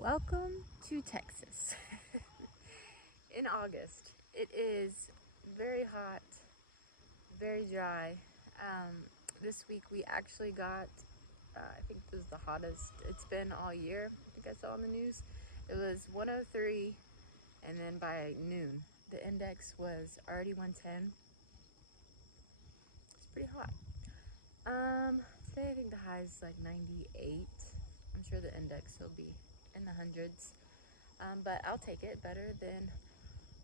Welcome to Texas in August. It is very hot, very dry. This week we actually got, I think this is the hottest it's been all year. I think I saw on the news. It was 103, and then by noon, the index was already 110. It's pretty hot. Today I think the high is like 98. I'm sure the index will be in the hundreds. But I'll take it better than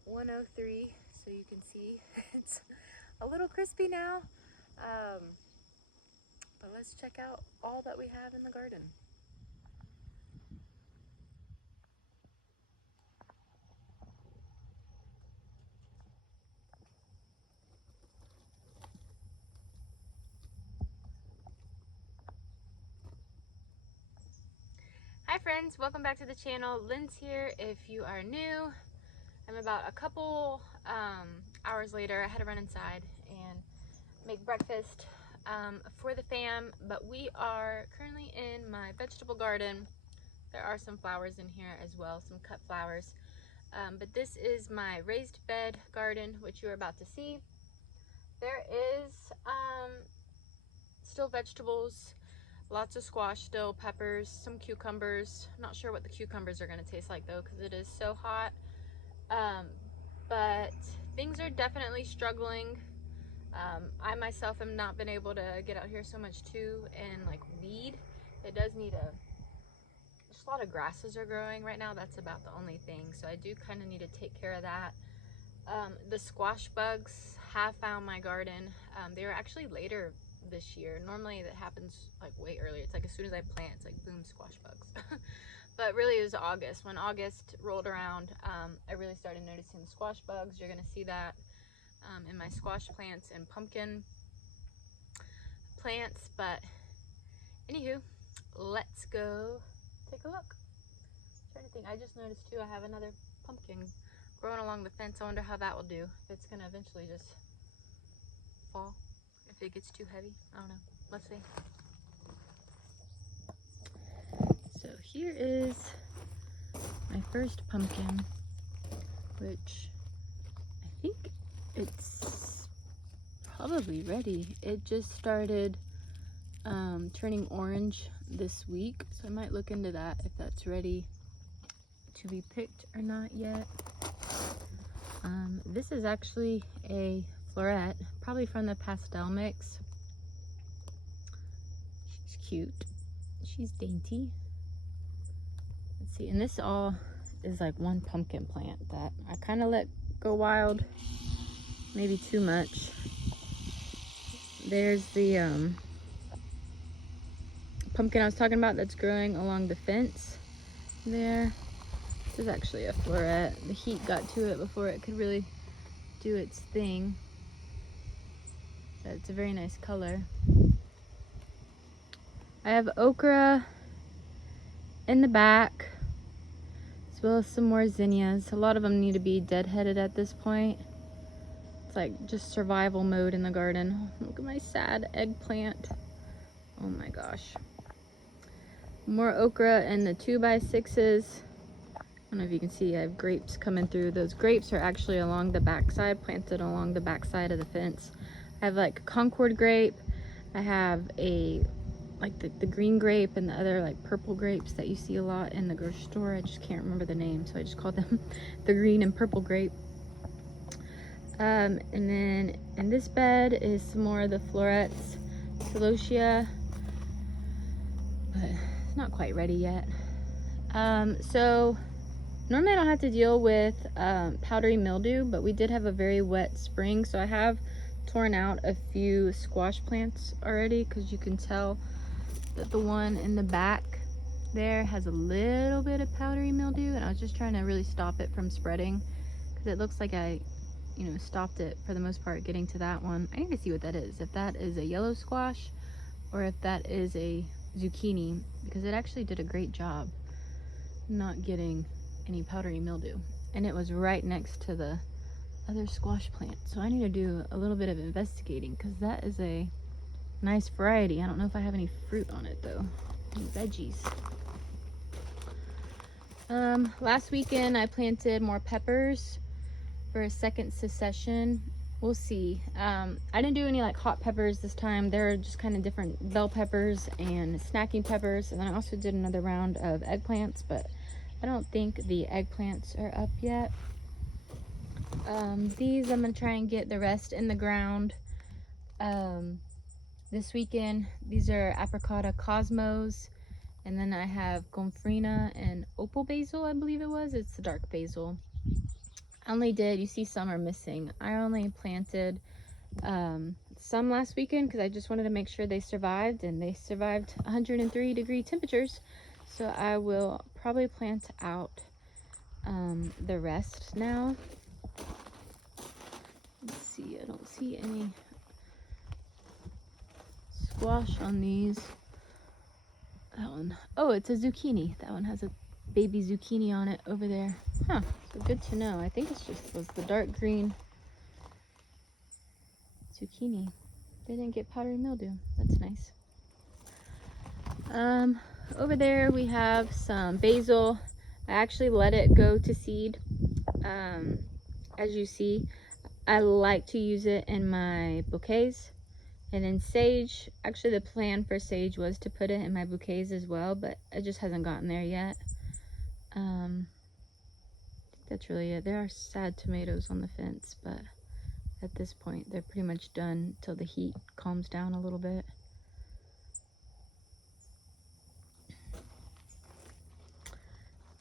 103, so you can see it's a little crispy now. But let's check out all that we have in the garden. Hi friends, welcome back to the channel. Lynn's here if you are new. I'm about a couple hours later. I had to run inside and make breakfast for the fam, but we are currently in my vegetable garden. There are some flowers in here as well, some cut flowers. But this is my raised bed garden, which you're about to see. There is still vegetables, lots of squash still, peppers, some cucumbers. I'm not sure what the cucumbers are going to taste like though, because it is so hot. But things are definitely struggling. I myself have not been able to get out here so much too and like weed. It does need just a lot of grasses are growing right now. That's about the only thing. So I do kind of need to take care of that. The squash bugs have found my garden. They were actually later this year. Normally that happens like way earlier. It's like as soon as I plant, it's like boom, squash bugs. But really it was August. When August rolled around, I really started noticing the squash bugs. You're gonna see that in my squash plants and pumpkin plants. But anywho, let's go take a look. I'm trying to think. I just noticed too, I have another pumpkin growing along the fence. I wonder how that will do. If it's gonna eventually just fall, if it gets too heavy. I don't know. Let's see. So here is my first pumpkin, which I think it's probably ready. It just started turning orange this week, so I might look into that if that's ready to be picked or not yet. This is actually a floret, probably from the pastel mix. She's cute. She's dainty. Let's see, and this all is like one pumpkin plant that I kind of let go wild, maybe too much. There's the pumpkin I was talking about that's growing along the fence there. This is actually a floret. The heat got to it before it could really do its thing. But it's a very nice color. I have okra in the back, as well as some more zinnias. A lot of them need to be deadheaded at this point. It's like just survival mode in the garden. Look at my sad eggplant. Oh my gosh. More okra in the 2x6s. I don't know if you can see, I have grapes coming through. Those grapes are actually along the backside, planted along the backside of the fence. I have like Concord grape. I have like the green grape and the other like purple grapes that you see a lot in the grocery store. I just can't remember the name, so I just call them the green and purple grape. And then in this bed is some more of the florets, celosia, but it's not quite ready yet. So normally I don't have to deal with powdery mildew, but we did have a very wet spring, so I have torn out a few squash plants already, because you can tell that the one in the back there has a little bit of powdery mildew, and I was just trying to really stop it from spreading, because it looks like I stopped it for the most part getting to that one. I need to see what that is, if that is a yellow squash or if that is a zucchini, because it actually did a great job not getting any powdery mildew, and it was right next to the other squash plant. So I need to do a little bit of investigating, because that is a nice variety. I don't know if I have any fruit on it though, any veggies. Last weekend I planted more peppers for a second succession. We'll see. I didn't do any like hot peppers this time. They're just kind of different bell peppers and snacking peppers. And then I also did another round of eggplants, but I don't think the eggplants are up yet. These I'm gonna try and get the rest in the ground this weekend. These are Apricota Cosmos, and then I have Gomphrena and Opal Basil, I believe it was. It's the dark basil. I only did, you see some are missing. I only planted some last weekend because I just wanted to make sure they survived, and they survived 103-degree temperatures. So I will probably plant out the rest now. Let's see, I don't see any squash on these. That one, oh, it's a zucchini. That one has a baby zucchini on it over there. Huh, so good to know. I think it's just was the dark green zucchini. They didn't get powdery mildew. That's nice. Over there we have some basil. I actually let it go to seed. As you see, I like to use it in my bouquets. And then sage, actually the plan for sage was to put it in my bouquets as well, but it just hasn't gotten there yet. I think that's really it. There are sad tomatoes on the fence, but at this point they're pretty much done till the heat calms down a little bit.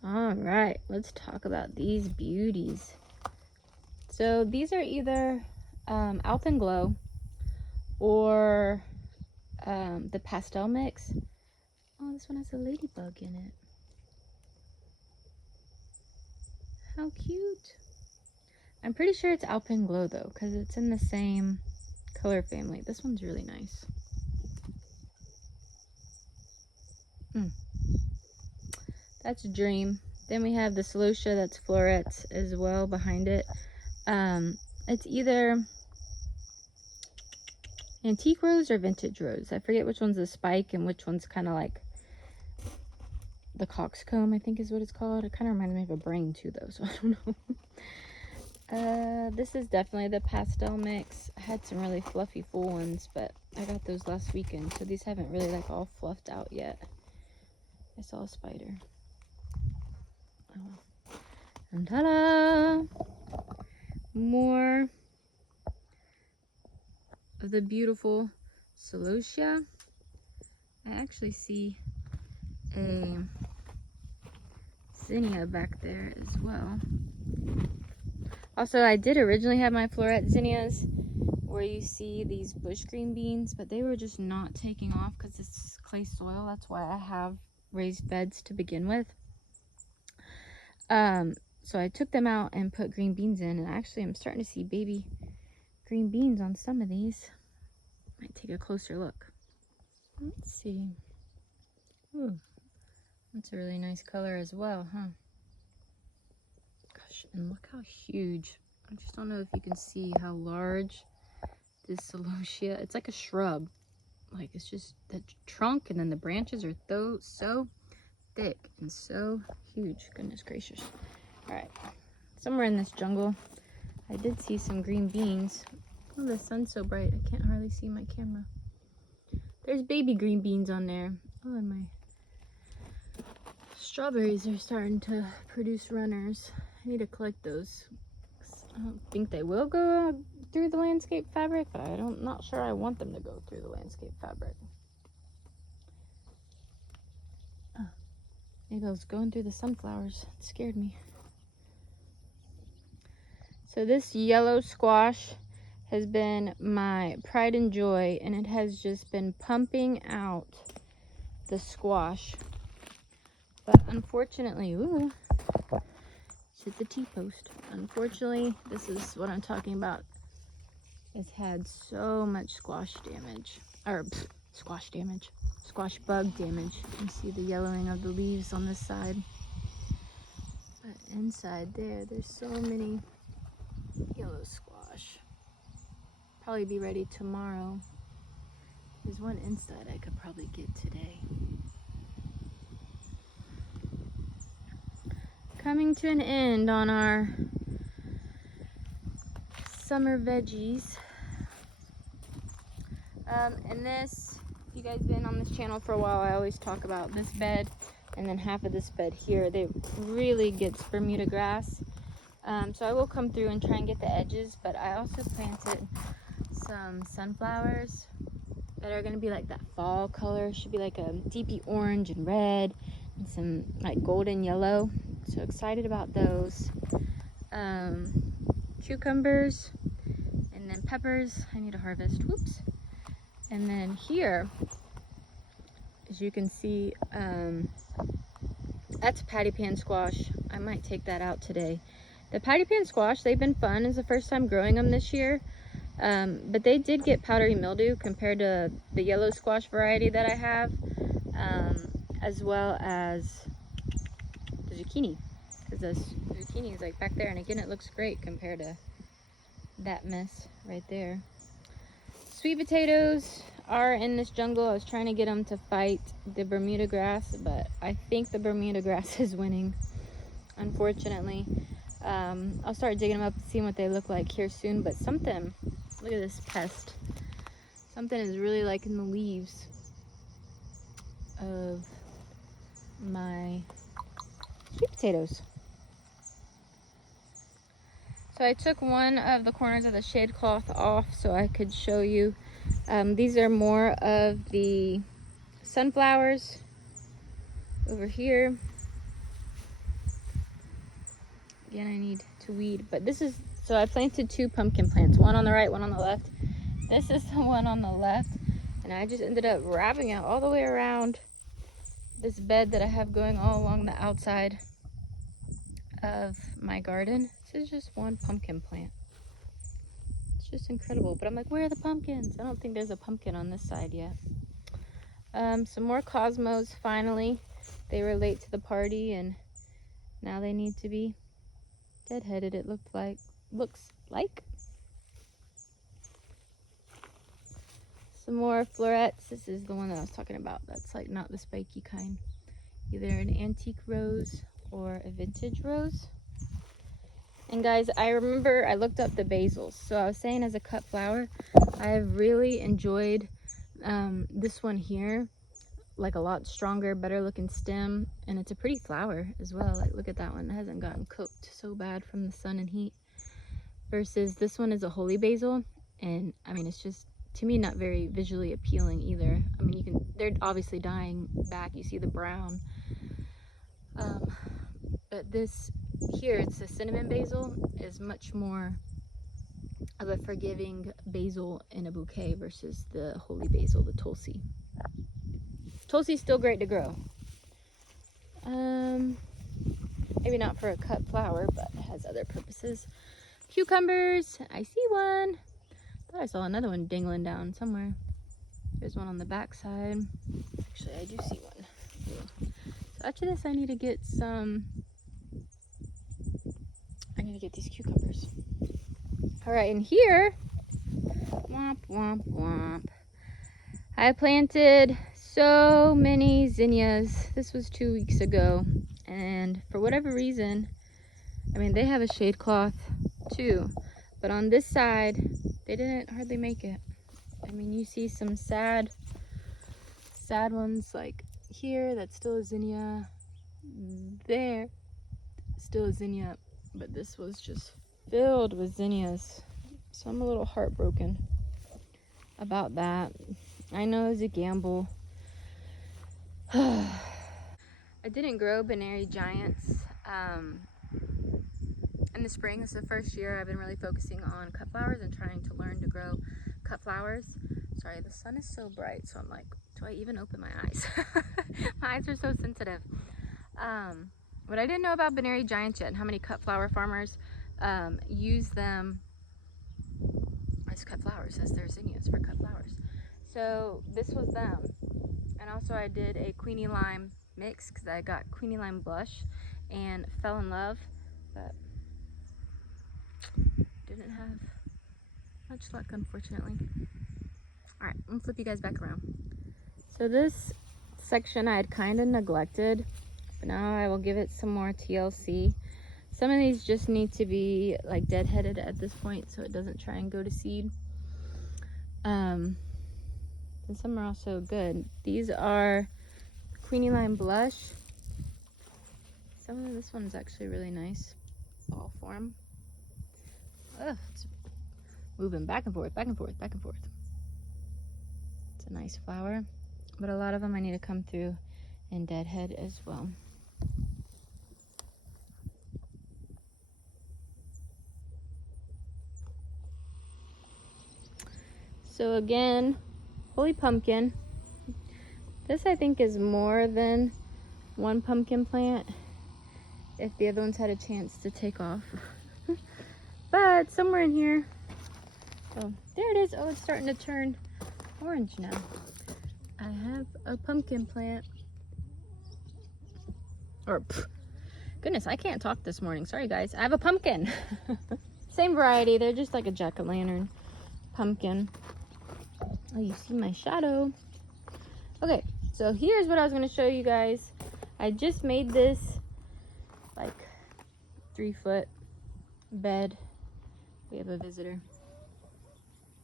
All right, let's talk about these beauties. So these are either Alpenglow or the pastel mix. Oh, this one has a ladybug in it. How cute. I'm pretty sure it's Alpenglow though, because it's in the same color family. This one's really nice. That's a dream. Then we have the celosia, that's florets as well behind it. It's either antique rose or vintage rose. I forget which one's the spike and which one's kind of like the coxcomb, I think is what it's called. It kind of reminds me of a brain too though, so I don't know. This is definitely the pastel mix. I had some really fluffy full ones, but I got those last weekend, so these haven't really like all fluffed out yet. I saw a spider. Oh. And ta-da! More of the beautiful celosia. I actually see a zinnia back there as well. Also, I did originally have my floret zinnias where you see these bush green beans, but they were just not taking off because it's clay soil. That's why I have raised beds to begin with. So I took them out and put green beans in, and actually I'm starting to see baby green beans on some of these. Might take a closer look. Let's see. Ooh, that's a really nice color as well, huh? Gosh, and look how huge. I just don't know if you can see how large this celosia. It's like a shrub. Like, it's just the trunk, and then the branches are so thick and so huge. Goodness gracious. All right, somewhere in this jungle I did see some green beans. Oh, the sun's so bright I can't hardly see my camera. There's baby green beans on there. Oh, and my strawberries are starting to produce runners. I need to collect those. I don't think they will go through the landscape fabric, but I'm not sure I want them to go through the landscape fabric. Oh, maybe I was going through the sunflowers. It scared me. So this yellow squash has been my pride and joy, and it has just been pumping out the squash. But unfortunately, ooh, it's hit the T-post. Unfortunately, this is what I'm talking about. It's had so much squash damage, or squash bug damage. You can see the yellowing of the leaves on this side. But inside there's so many yellow squash. Probably be ready tomorrow. There's one inside I could probably get today. coming to an end on our summer veggies. And this, if you guys been on this channel for a while, I always talk about this bed and then half of this bed here. They really gets Bermuda grass. So I will come through and try and get the edges, but I also planted some sunflowers that are gonna be like that fall color. Should be like a deepy orange and red and some like golden yellow. So excited about those. Cucumbers and then peppers I need to harvest. Whoops. And then here, as you can see, that's patty pan squash. I might take that out today. The patty pan squash, they've been fun. It's the first time growing them this year. But they did get powdery mildew compared to the yellow squash variety that I have, as well as the zucchini, because the zucchini is like back there, and again it looks great compared to that mess right there. Sweet potatoes are in this jungle. I was trying to get them to fight the Bermuda grass, but I think the Bermuda grass is winning, unfortunately. I'll start digging them up and seeing what they look like here soon, but something, look at this pest. Something is really liking the leaves of my sweet potatoes. So I took one of the corners of the shade cloth off so I could show you. These are more of the sunflowers over here. Again, I need to weed, but this is, so I planted two pumpkin plants, one on the right, one on the left. This is the one on the left, and I just ended up wrapping it all the way around this bed that I have going all along the outside of my garden. This is just one pumpkin plant. It's just incredible, but I'm like, where are the pumpkins? I don't think there's a pumpkin on this side yet. Some more cosmos finally. They were late to the party and now they need to be deadheaded, it looks like. Some more florets. This is the one that I was talking about. That's like not the spiky kind. Either an antique rose or a vintage rose. And guys, I remember I looked up the basils. So I was saying, as a cut flower, I have really enjoyed this one here. Like a lot stronger, better looking stem, and it's a pretty flower as well. Like, look at that one. It hasn't gotten cooked so bad from the sun and heat. Versus this one is a holy basil, and I mean, it's just, to me, not very visually appealing either. I mean, they're obviously dying back. You see the brown. But this here, it's a cinnamon basil, is much more of a forgiving basil in a bouquet versus the holy basil, the Tulsi. Tulsi's still great to grow. Maybe not for a cut flower, but it has other purposes. Cucumbers, I see one. Thought I saw another one dangling down somewhere. There's one on the back side. Actually, I do see one. So after this, I need to get these cucumbers. All right, and here, womp, womp, womp. I planted so many zinnias. This was 2 weeks ago, and for whatever reason, I mean, they have a shade cloth too, but on this side they didn't hardly make it. I mean, you see some sad ones like here, that's still a zinnia, there still a zinnia, but this was just filled with zinnias. So I'm a little heartbroken about that. I know it's a gamble. I didn't grow Binary Giants in the spring. This is the first year I've been really focusing on cut flowers and trying to learn to grow cut flowers. Sorry, the sun is so bright, so I'm like, do I even open my eyes? My eyes are so sensitive. What I didn't know about Binary Giants yet, and how many cut flower farmers use them as cut flowers, as their zinnias for cut flowers. So this was them. And also I did a Queenie Lime mix because I got Queenie Lime blush and fell in love, but didn't have much luck, unfortunately. All right, I'm gonna flip you guys back around. So this section I had kind of neglected, but now I will give it some more TLC. Some of these just need to be like deadheaded at this point so it doesn't try and go to seed. And some are also good. These are Queenie Lime Blush. This one's actually really nice. Ball form. Ugh, it's moving back and forth, back and forth, back and forth. It's a nice flower, but a lot of them I need to come through and deadhead as well. So again, Holy Pumpkin. This I think is more than one pumpkin plant if the other ones had a chance to take off. But somewhere in here, oh, there it is. Oh, it's starting to turn orange now. I have a pumpkin plant. Or, goodness, I can't talk this morning. Sorry, guys. I have a pumpkin. Same variety. They're just like a jack-o'-lantern pumpkin. Oh, you see my shadow. Okay, so here's what I was going to show you guys. I just made this like 3-foot bed. We have a visitor.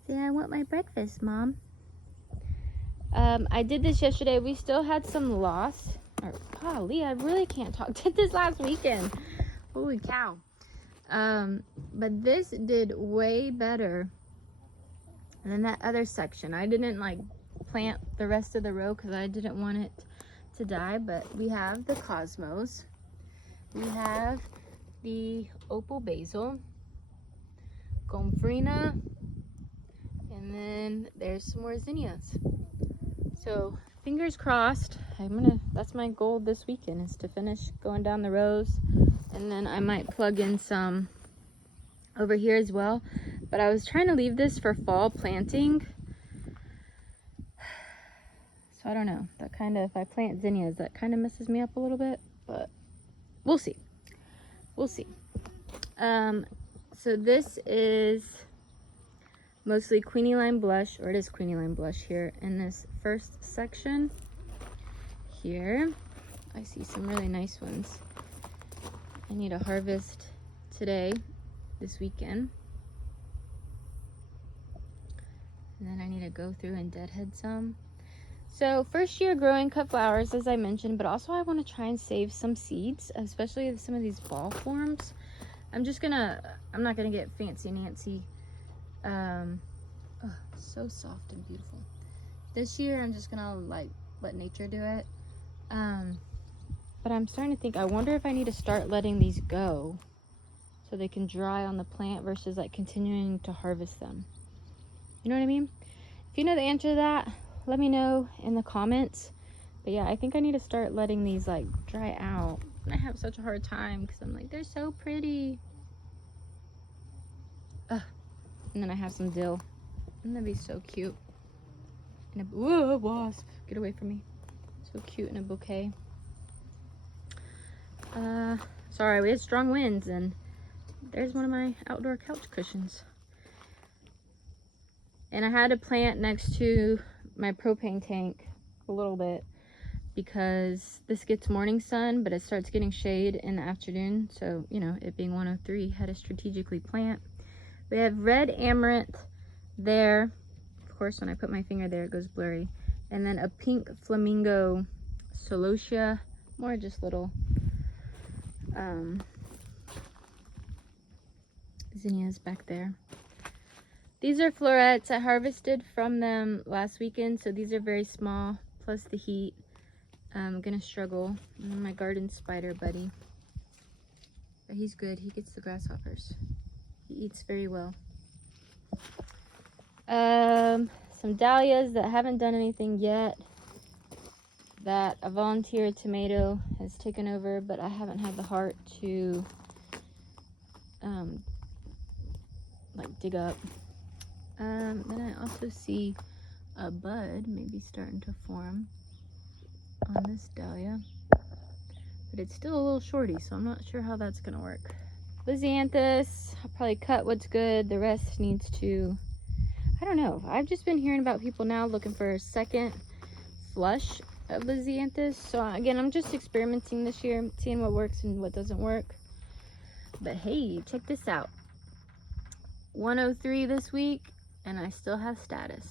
Say, I want my breakfast, Mom. I did this yesterday. We still had some loss. Or, golly, I really can't talk. Did this last weekend. Holy cow. But this did way better than that other section. I didn't like plant the rest of the row because I didn't want it to die, but we have the cosmos. We have the opal basil, gomphrena, and then there's some more zinnias. So fingers crossed. That's my goal this weekend, is to finish going down the rows, and then I might plug in some over here as well. But I was trying to leave this for fall planting. So I don't know. That kind of, if I plant zinnias, that kind of messes me up a little bit, but we'll see. We'll see. So this is mostly Queenie Lime Blush, or it is Queenie Lime Blush here in this first section. Here, I see some really nice ones. I need to harvest today, this weekend. And then I need to go through and deadhead some. So first year growing cut flowers, as I mentioned, but also I want to try and save some seeds, especially some of these ball forms. I'm not gonna get fancy Nancy. Oh, so soft and beautiful. This year I'm just gonna like let nature do it. But I'm starting to think, I wonder if I need to start letting these go so they can dry on the plant versus like continuing to harvest them. You know what I mean? If you know the answer to that, let me know in the comments. But yeah, I think I need to start letting these like dry out. And I have such a hard time because I'm like, they're so pretty. Ugh. And then I have some dill. Wouldn't that be so cute? And whoa, wasp, get away from me. So cute in a bouquet. Sorry, we had strong winds, and there's one of my outdoor couch cushions. And I had to plant next to my propane tank a little bit because this gets morning sun, but it starts getting shade in the afternoon. So, you know, it being 103, had to strategically plant. We have red amaranth there. Of course, when I put my finger there, it goes blurry. And then a pink flamingo celosia, more just little zinnias back there. These are florets. I harvested from them last weekend, so these are very small, plus the heat. I'm gonna struggle. My garden spider buddy. But he's good. He gets the grasshoppers. He eats very well. Some dahlias that haven't done anything yet, that a volunteer tomato has taken over, but I haven't had the heart to like dig up. Then I also see a bud maybe starting to form on this dahlia, but it's still a little shorty, so I'm not sure how that's gonna work. Lisianthus, I'll probably cut what's good. The rest needs to, I don't know. I've just been hearing about people now looking for a second flush of the Zinnias. So again, I'm just experimenting this year, seeing what works and what doesn't work. But hey, check this out. 103 this week, and I still have status.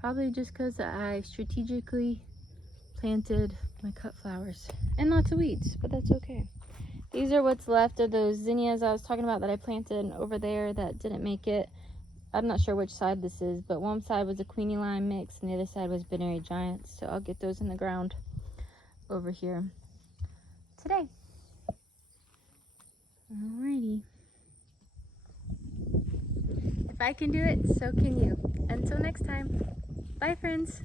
Probably just because I strategically planted my cut flowers and lots of weeds, but that's okay. These are what's left of those zinnias I was talking about that I planted over there that didn't make it. I'm not sure which side this is, but one side was a Queenie Lime mix and the other side was Binary Giants. So I'll get those in the ground over here today. Alrighty. If I can do it, so can you. Until next time. Bye, friends.